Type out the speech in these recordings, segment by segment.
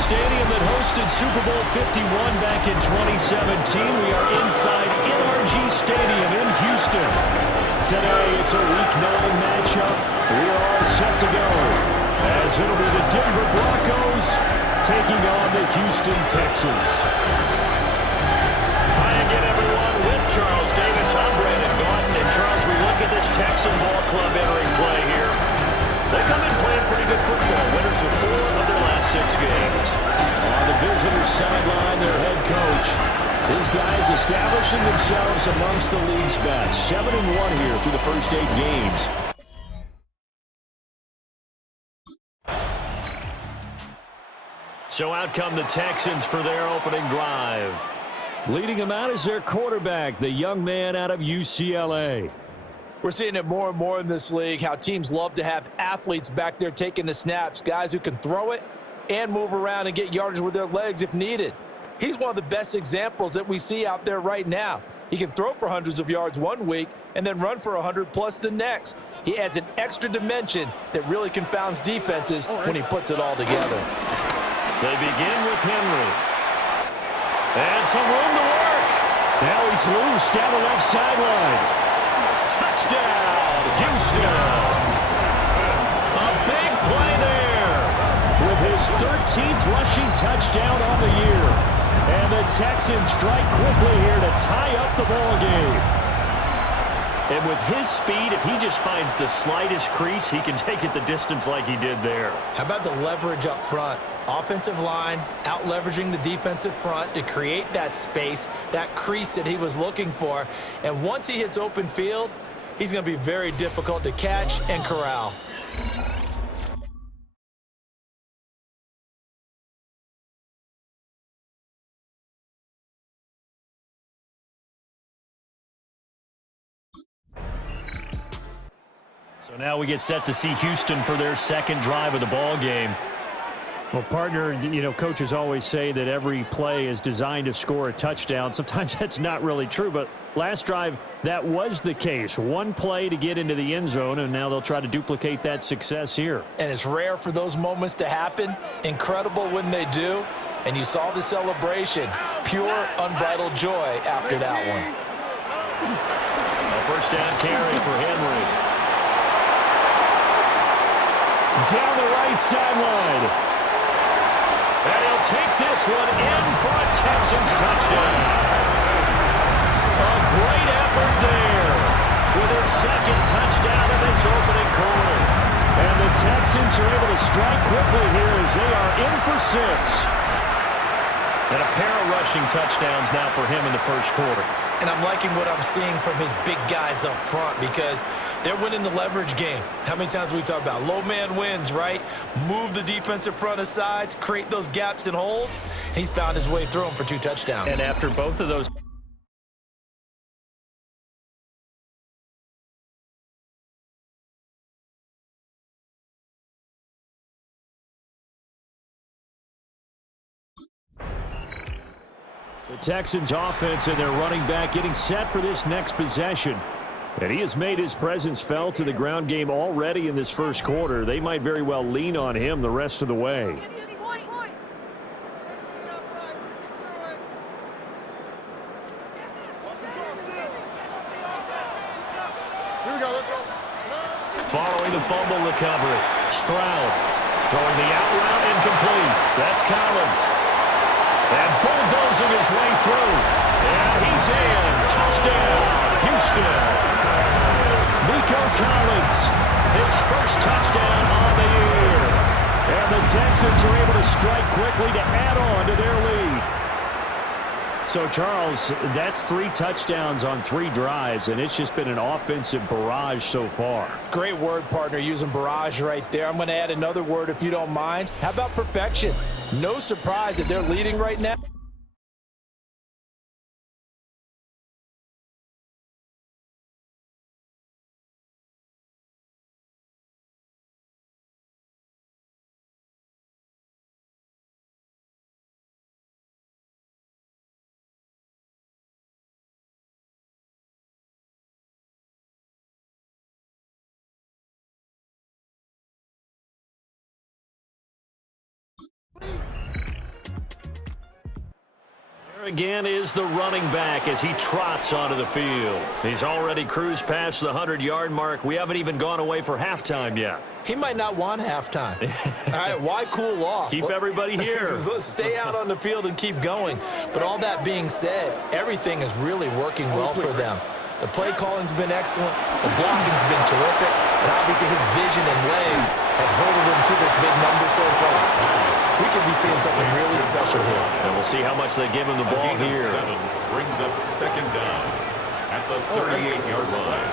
stadium that hosted Super Bowl 51 back in 2017. We are inside NRG Stadium in Houston. Today, it's a Week 9 matchup. We are all set to go, as it'll be the Denver Broncos taking on the Houston Texans. Hi again, everyone. With Charles Davis, I'm Brandon Gordon. And Charles, we look at this Texan ball club entering play here. They come in playing pretty good football. Winners of 4 of their last 6 games. On the visitors' sideline, their head coach. These guys establishing themselves amongst the league's best. 7-1 here through the first 8 games. So out come the Texans for their opening drive. Leading them out is their quarterback, the young man out of UCLA. We're seeing it more and more in this league, how teams love to have athletes back there taking the snaps, guys who can throw it and move around and get yardage with their legs if needed. He's one of the best examples that we see out there right now. He can throw for hundreds of yards one week and then run for 100+ the next. He adds an extra dimension that really confounds defenses when he puts it all together. They begin with Henry. And some room to work. Now he's loose down the left sideline. Touchdown, Houston. A big play there. With his 13th rushing touchdown on the year. And the Texans strike quickly here to tie up the ball game. And with his speed, if he just finds the slightest crease, he can take it the distance like he did there. How about the leverage up front? Offensive line out-leveraging the defensive front to create that space, that crease that he was looking for. And once he hits open field, he's going to be very difficult to catch and corral. So now we get set to see Houston for their second drive of the ball game. Well, partner, you know, coaches always say that every play is designed to score a touchdown. Sometimes that's not really true, but last drive, that was the case. One play to get into the end zone, and now they'll try to duplicate that success here. And it's rare for those moments to happen. Incredible when they do. And you saw the celebration. Pure, unbridled joy after that one. A first down carry for Henry. Down the right sideline. And he'll take this one in for a Texans touchdown. A great effort there with his second touchdown in this opening quarter. And the Texans are able to strike quickly here as they are in for 6. And a pair of rushing touchdowns now for him in the first quarter. And I'm liking what I'm seeing from his big guys up front because they're winning the leverage game. How many times we talk about low man wins, right? Move the defensive front aside, create those gaps and holes. He's found his way through them for 2 touchdowns. And after both of those, the Texans offense and their running back getting set for this next possession. And he has made his presence felt in the ground game already in this first quarter. They might very well lean on him the rest of the way. following the fumble recovery, Stroud throwing the out route incomplete. That's Collins. And bulldozing his way through. And he's in. Touchdown, Houston. Nico Collins, His first touchdown on the year. and the Texans are able to strike quickly to add on to their lead. So, Charles, that's 3 touchdowns on 3 drives, and it's just been an offensive barrage so far. Great word, partner, using barrage right there. I'm going to add another word if you don't mind. How about perfection? No surprise that they're leading right now. There again is the running back as he trots onto the field. He's already cruised past the 100-yard mark. We haven't even gone away for halftime yet. He might not want halftime. All right, why cool off? Keep everybody here. Let's stay out on the field and keep going. But all that being said, everything is really working well for them. The play calling's been excellent. The blocking's been terrific. And obviously his vision and legs have herded him to this big number so far. We could be seeing something really special here. And we'll see how much they give him the ball here. 7 brings up second down at the 38-yard line.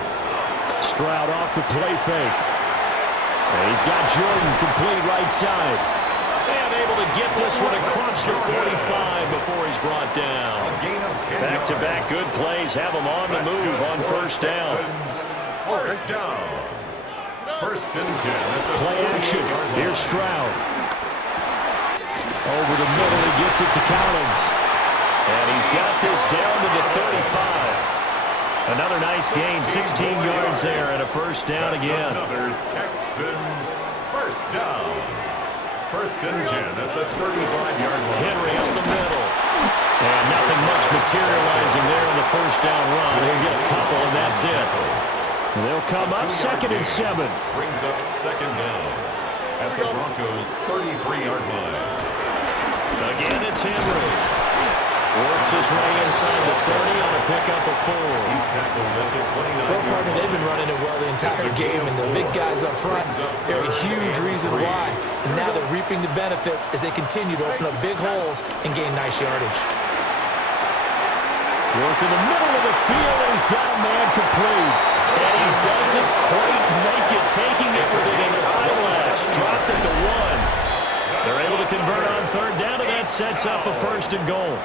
Stroud off the play fake. And he's got Jordan complete right side. And able to get this one across the 45 before he's brought down. Back-to-back good plays have him on the move on first down. First down. First and 10. Play action. Here's Stroud. Over the middle, he gets it to Collins. And he's got this down to the 35. Another nice gain, 16 yards there and a first down again. Another Texans first down. First and 10 at the 35-yard line. Henry up the middle. And nothing much materializing there on the first down run. He'll get a couple, and that's it. They'll come up 2nd and 7. Brings up second down at the Broncos' 33-yard line. Again, it's Henry. Works his way inside the 30 on a pickup of 4. He's tackled at the 29. Well, partner, they've been running it well the entire game, and the big guys up front, they're a huge reason why. And now they're reaping the benefits as they continue to open up big holes and gain nice yardage. Work in the middle of the field, and he's got a man complete. And he doesn't quite make it, taking it within an eyelash. Dropped it to 1. They're able to convert on third down, and that sets up a first and goal.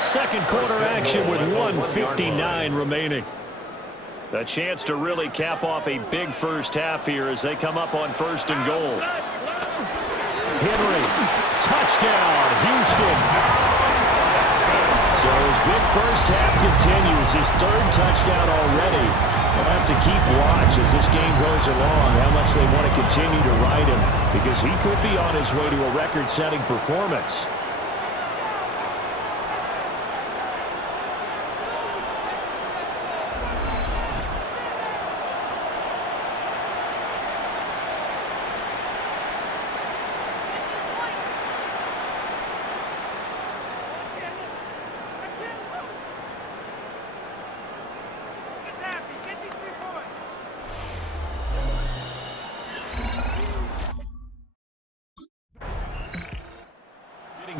Second quarter action with 1:59 remaining. A chance to really cap off a big first half here as they come up on first and goal. Henry, touchdown, Houston. So his big first half continues, his 3rd touchdown already. We'll have to keep watch as this game goes along, how much they want to continue to ride him, because he could be on his way to a record-setting performance.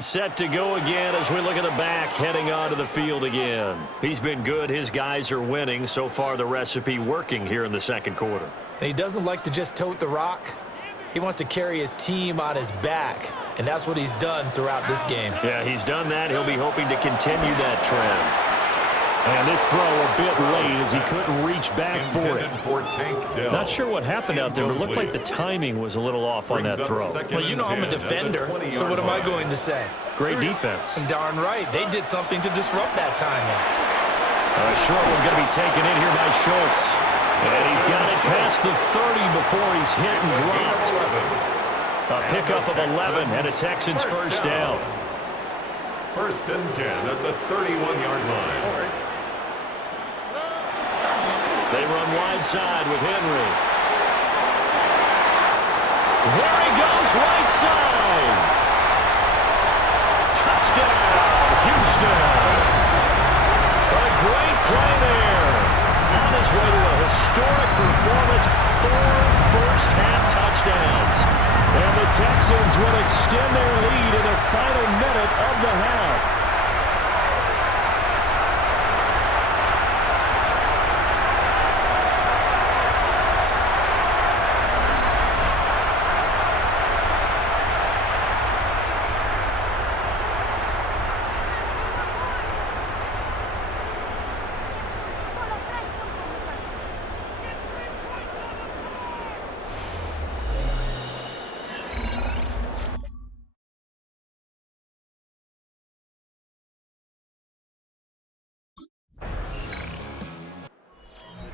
Set to go again as we look at the back heading onto the field again. He's been good. His guys are winning. So far, the recipe working here in the second quarter. And he doesn't like to just tote the rock. He wants to carry his team on his back, and that's what he's done throughout this game. Yeah, he's done that. He'll be hoping to continue that trend. And this throw a bit late as he couldn't reach back for it. Not sure what happened out there, but it looked like the timing was a little off on that throw. Well, you know I'm a defender, so what am I going to say? Great defense. Darn right. They did something to disrupt that timing. Short one going to be taken in here by Schultz. And he's got it past the 30 before he's hit and dropped. A pickup of 11 and a Texans first down. First and 10 at the 31-yard line. They run wide side with Henry. There he goes, right side. Touchdown, Houston. A great play there. On his way to a historic performance, 4 first-half touchdowns. And the Texans will extend their lead in the final minute of the half.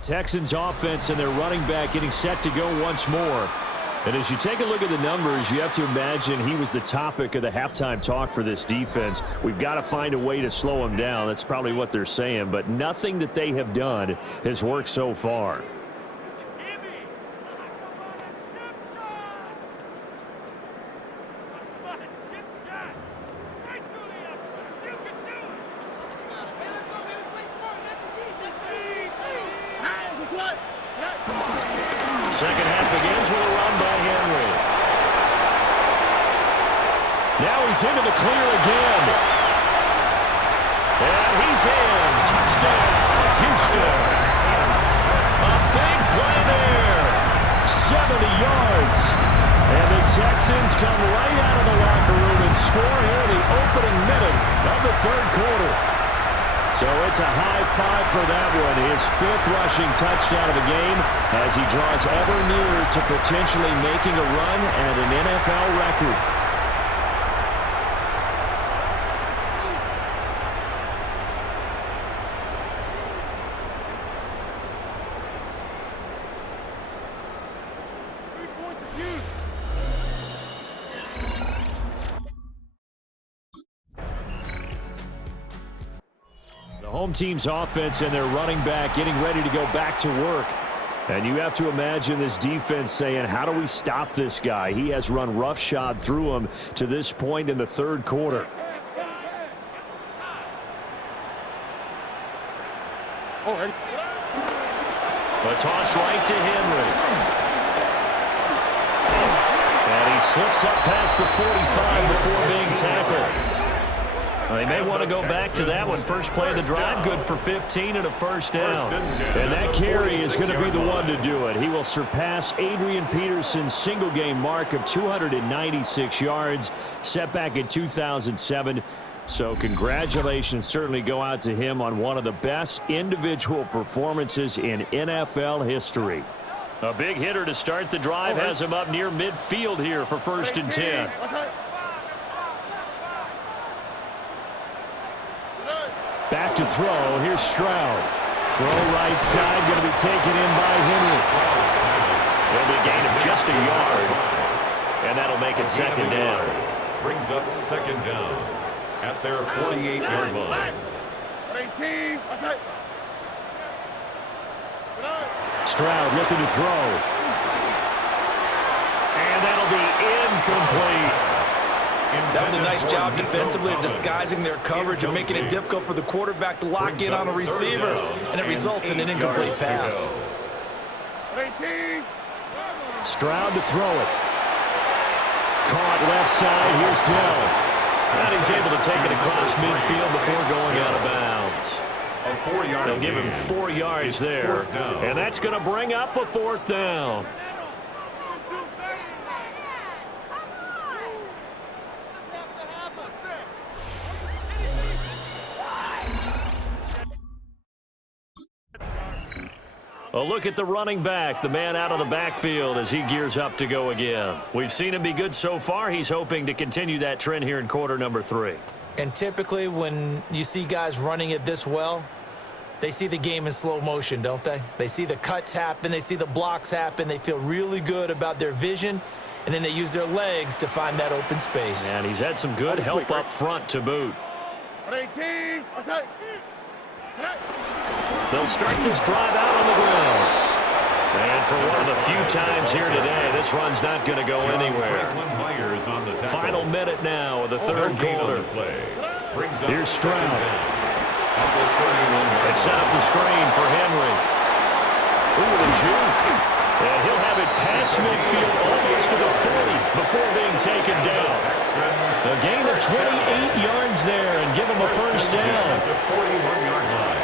Texans offense and their running back getting set to go once more. And as you take a look at the numbers, you have to imagine he was the topic of the halftime talk for this defense. We've got to find a way to slow him down. That's probably what they're saying. But nothing that they have done has worked so far. Second half begins with a run by Henry. Now he's into the clear again. And he's in. Touchdown, Houston. A big play there. 70 yards. And the Texans come right out of the locker room and score here in the opening minute of the third quarter. So it's a high five for that one. His 5th rushing touchdown of the game as he draws ever nearer to potentially making a run at an NFL record. Home team's offense and their running back getting ready to go back to work. And you have to imagine this defense saying, how do we stop this guy? He has run roughshod through him to this point in the third quarter. A toss right to Henry. And he slips up past the 45 before being tackled. They may want to go back to that one. First play of the drive, good for 15 and a first down. And that carry is going to be the one to do it. He will surpass Adrian Peterson's single-game mark of 296 yards, set back in 2007. So congratulations certainly go out to him on one of the best individual performances in NFL history. A big hitter to start the drive has him up near midfield here for 1st and 10. Back to throw. Here's Stroud. Throw right side, going to be taken in by Henry. There'll be a gain of just a yard. And that'll make it second down. Brings up second down at their 48-yard line. Stroud looking to throw. And that'll be incomplete. That was a nice job defensively of disguising their coverage and making it difficult for the quarterback to lock in on a receiver, and it results in an incomplete pass. Stroud to throw it. Caught left side. Here's Dell. And he's able to take it across midfield before going out of bounds. They'll give him 4 yards there, and that's going to bring up a 4th down. A look at the running back, the man out of the backfield as he gears up to go again. We've seen him be good so far. He's hoping to continue that trend here in quarter number 3. And typically when you see guys running it this well, they see the game in slow motion, don't they? They see the cuts happen. They see the blocks happen. They feel really good about their vision, and then they use their legs to find that open space. And he's had some good help up front to boot. They'll start this drive out on the ground. And for one of the few times here today, this run's not going to go anywhere. Final minute now of the third quarter. Here's Stroud. They set up the screen for Henry. Ooh, the juke. And he'll have it past midfield almost to the 40 before being taken down. A gain of 28 yards there and give him a first down. 41-yard line.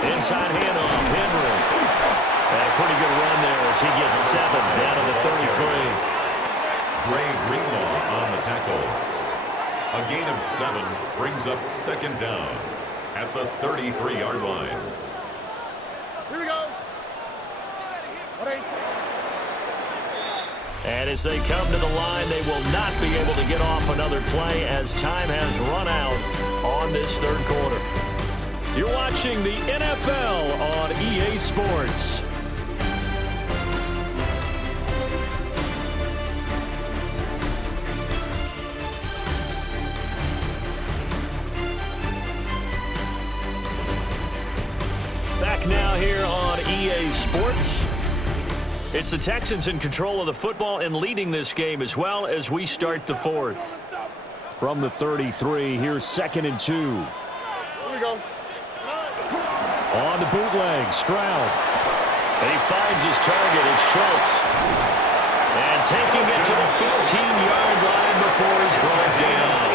Inside handoff, Henry. And a pretty good run there as he gets 7 down to the 33. Dre Greenlaw on the tackle. A gain of 7 brings up second down at the 33-yard line. Here we go. And as they come to the line, they will not be able to get off another play as time has run out. on this third quarter. You're watching the NFL on EA Sports. Back now here on EA Sports. It's the Texans in control of the football and leading this game as well as we start the fourth. From the 33, here's 2nd and 2. Here we go. On the bootleg, Stroud. And he finds his target. It's Schultz. And taking it to the 15-yard line before he's brought down.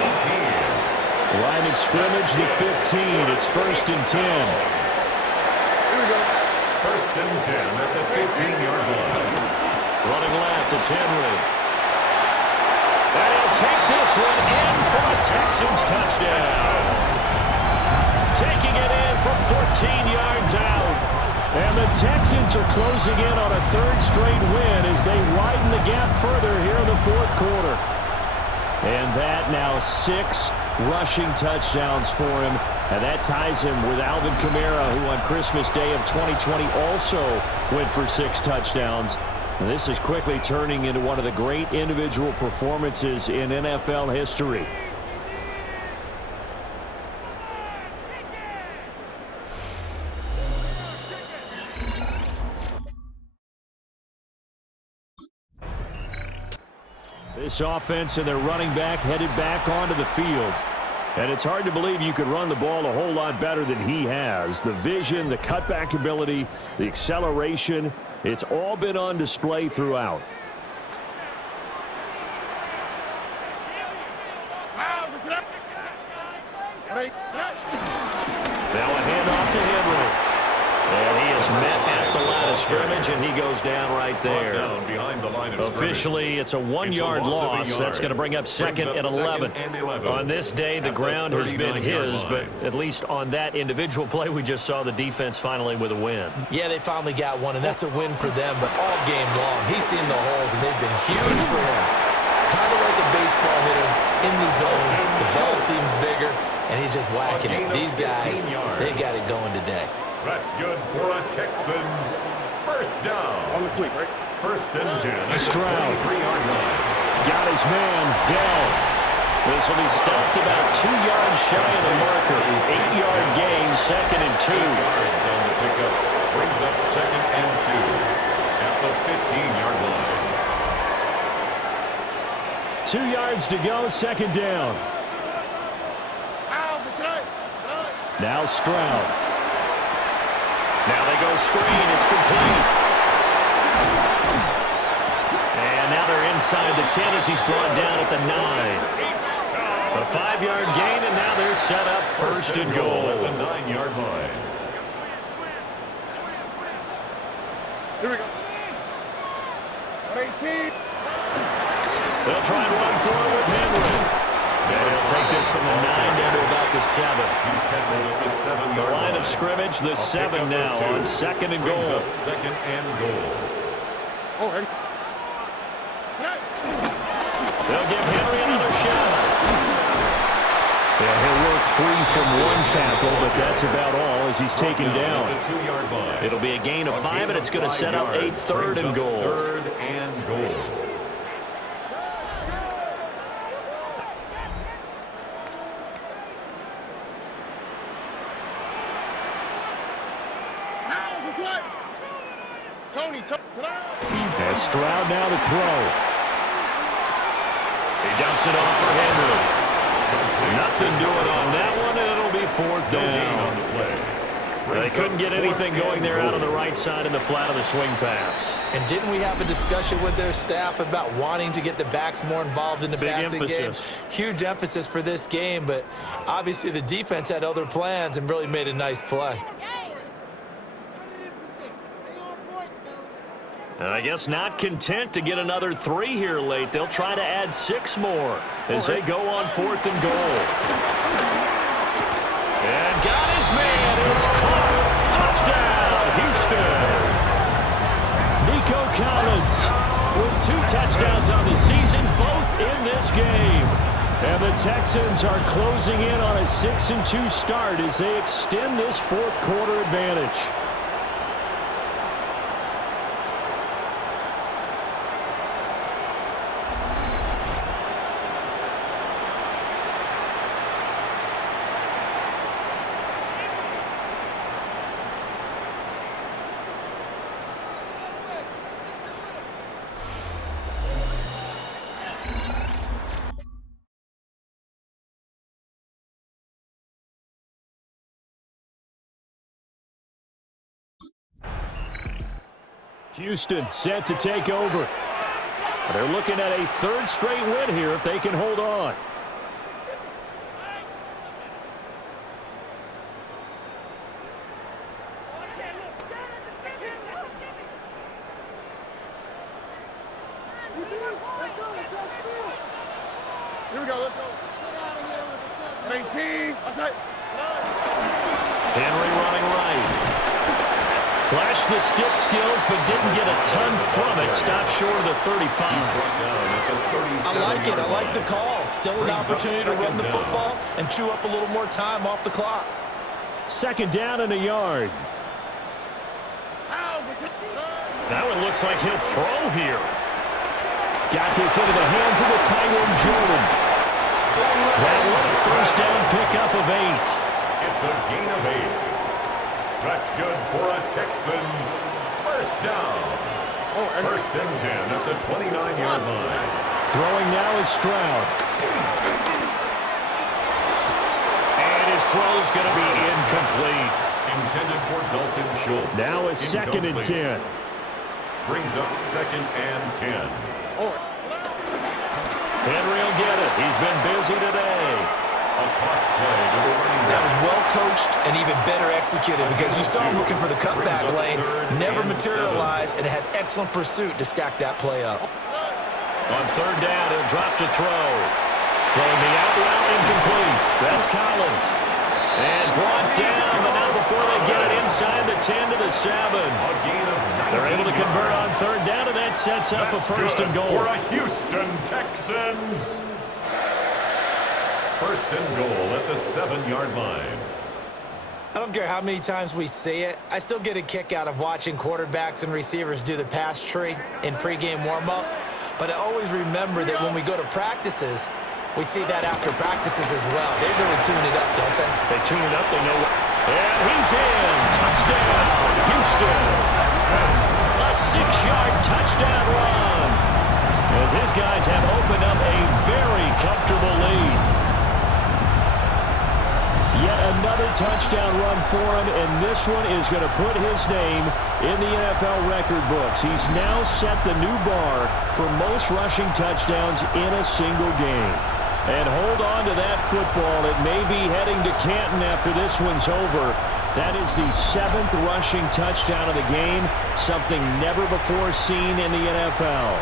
Line of scrimmage, the 15. It's 1st and 10. Here we go. 1st and 10 at the 15-yard line. Running left, it's Henry. And he'll take this one in for a Texans touchdown. Taking it in from 14 yards out. And the Texans are closing in on a 3rd straight win as they widen the gap further here in the 4th quarter. And that now 6 rushing touchdowns for him. And that ties him with Alvin Kamara, who on Christmas Day of 2020 also went for 6 touchdowns. And this is quickly turning into one of the great individual performances in NFL history. This offense and their running back headed back onto the field. And it's hard to believe you could run the ball a whole lot better than he has. The vision, the cutback ability, the acceleration, it's all been on display throughout. Now a handoff to Henry. And he is met at the line of scrimmage, and he goes down right there. Down behind the line of Officially, it's a 1-yard loss. That's going to bring up 2nd and 11. On this day, the ground has been his, but at least on that individual play, we just saw the defense finally with a win. Yeah, they finally got one, and that's a win for them. But all game long, he's seen the holes, and they've been huge for him. Kind of like a baseball hitter in the zone. The ball seems bigger, and he's just whacking it. These guys, they got it going today. That's good for a Texans. 1st down. On the quick, right? 1st and 10. Stroud. 23-yard line. Got his man, Dell. This will be stopped about 2 yards shy of the marker. 8-yard gain, 2nd and 2. 8 yards on the pickup. Brings up 2nd and 2 at the 15-yard line. 2 yards to go, 2nd down. Now Stroud. Now they go screen. It's complete. And now they're inside the 10 as he's brought down at the 9. A 5-yard gain, and now they're set up 1st and goal. At the 9-yard line. Here we go. 18. They'll try and run for it with Henry. And he'll take this from the 9 down to about the 7. He's tackled at the 7-yard The line line. of scrimmage, the 7 now on 2nd and Brings goal. up 2nd and goal. Oh, ready? They'll give Henry another shot. Yeah, he'll work free from one tackle, but that's about all as he's taken down. At the 2-yard line. It'll be a gain of 5, and it's going to set up a 3rd and goal. 3rd and goal. As Stroud now to throw. He dumps it off for Henry. Nothing doing on that one, and it'll be 4th down. On the play. They couldn't get anything going there out on the right side in the flat of the swing pass. And didn't we have a discussion with their staff about wanting to get the backs more involved in the passing game? Huge emphasis for this game, but obviously the defense had other plans and really made a nice play. And I guess not content to get another 3 here late. They'll try to add 6 more as they go on 4th and goal. And got his man. It's caught. Touchdown, Houston. Nico Collins with 2 touchdowns on the season, both in this game. And the Texans are closing in on a 6-2 start as they extend this fourth quarter advantage. Houston set to take over. They're looking at a third straight win here if they can hold on. Here we go, let's go. 19. Henry running right. Flashed the stick skills, but didn't get a ton from it. Stopped short of the 35. I like it. I like the call. Still an opportunity to run the football and chew up a little more time off the clock. Second down and a yard. That one looks like he'll throw here. Got this into the hands of the tight end, Jordan. That was a first down pickup of 8. It's a gain of 8. That's good for a Texans first down. First and 10 at the 29-yard line. Throwing now is Stroud. And his throw's going to be incomplete. Intended for Dalton Schultz. Now a second and 10. Brings up second and 10. Henry will get it. He's been busy today. A toss play to the running back. That was well coached and even better executed because you saw him looking for the cutback lane, never materialized, and had excellent pursuit to stack that play up. On third down, he'll drop to throw. Throwing the out route incomplete. That's Collins. And brought down, but now before they get it inside the 10 to the 7. A gain of 19. They're able to convert on third down, and that sets up a first and goal. For a Houston Texans. First and goal at the 7-yard line. I don't care how many times we see it. I still get a kick out of watching quarterbacks and receivers do the pass tree in pregame warm-up. But I always remember that when we go to practices, we see that after practices as well. They really tune it up, don't they? They tune it up. They know. And he's in. Touchdown, Houston. A 6-yard touchdown run. As his guys have opened up a very comfortable lead. Yet another touchdown run for him, and this one is going to put his name in the NFL record books. He's now set the new bar for most rushing touchdowns in a single game. And hold on to that football. It may be heading to Canton after this one's over. That is the 7th rushing touchdown of the game, something never before seen in the NFL.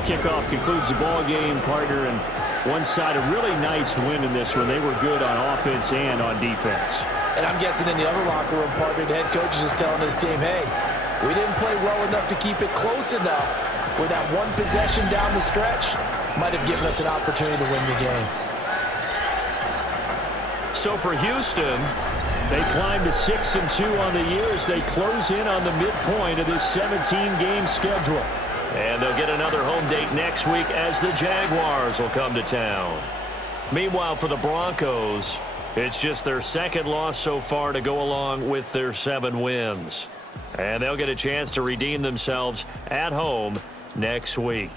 Kickoff concludes the ball game, partner, and one side a really nice win in this one. They were good on offense and on defense. And I'm guessing in the other locker room, partner, the head coach is just telling his team, hey, we didn't play well enough to keep it close enough where that one possession down the stretch might have given us an opportunity to win the game. So for Houston, they climbed to 6-2 on the year as they close in on the midpoint of this 17-game schedule. And they'll get another home date next week as the Jaguars will come to town. Meanwhile, for the Broncos, it's just their second loss so far to go along with their 7 wins. And they'll get a chance to redeem themselves at home next week.